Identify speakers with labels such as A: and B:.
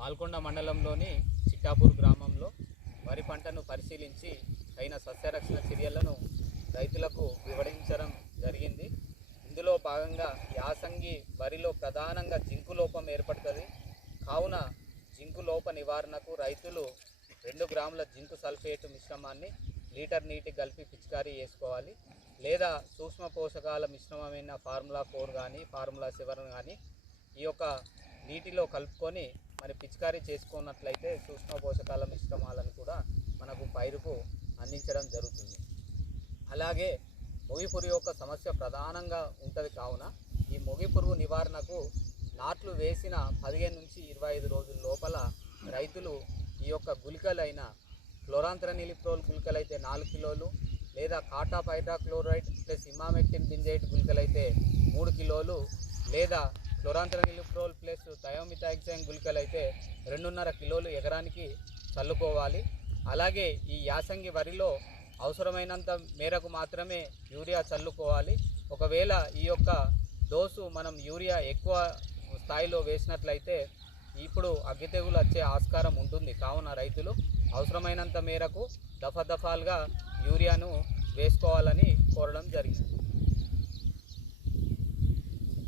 A: పాల్కొండ మండలంలోని చిట్టాపూర్ గ్రామంలో వరి పంటను పరిశీలించి అయిన సస్యరక్షణ చర్యలను రైతులకు వివరించడం జరిగింది. ఇందులో భాగంగా యాసంగి వరిలో ప్రధానంగా జింకు లోపం ఏర్పడుతుంది. కావున జింకు లోప నివారణకు రైతులు రెండు గ్రాముల జింకు సల్ఫేట్ మిశ్రమాన్ని లీటర్ నీటి కలిపి పిచికారీ చేసుకోవాలి. లేదా సూక్ష్మ పోషకాల మిశ్రమమైన ఫార్ములా ఫోర్ కానీ ఫార్ములా సెవెన్ కానీ ఈ యొక్క నీటిలో కలుపుకొని మరి పిచికారీ చేసుకున్నట్లయితే సూక్ష్మ పోషకాల మిశ్రమాలను కూడా మనకు పైరుకు అందించడం జరుగుతుంది. అలాగే మొగి పురుగు యొక్క సమస్య ప్రధానంగా ఉంటుంది కావున ఈ మొగి పురుగు నివారణకు నాట్లు వేసిన పదిహేను నుంచి ఇరవై ఐదు రోజుల లోపల రైతులు ఈ యొక్క గుళికలైన క్లోరాంత్రనిలిప్రోల్ గుళికలు అయితే నాలుగు కిలోలు లేదా cartap chloride plus emamectin benzoate గుళికలు అయితే మూడు కిలోలు లేదా క్లోరాంతరంగిలిఫ్రోల్ ప్లస్ థయోమిథాక్సైన్ గుళికలు అయితే రెండున్నర కిలోలు ఎకరానికి చల్లుకోవాలి. అలాగే ఈ యాసంగి వరిలో అవసరమైనంత మేరకు మాత్రమే యూరియా చల్లుకోవాలి. ఒకవేళ ఈ యొక్క డోసు మనం యూరియా ఎక్కువ స్థాయిలో వేసినట్లయితే ఇప్పుడు అగ్గి తెగులు వచ్చే ఆస్కారం ఉంటుంది. కావున రైతులు అవసరమైనంత మేరకు దఫా దఫాలుగా యూరియాను వేసుకోవాలని కోరడం జరిగింది.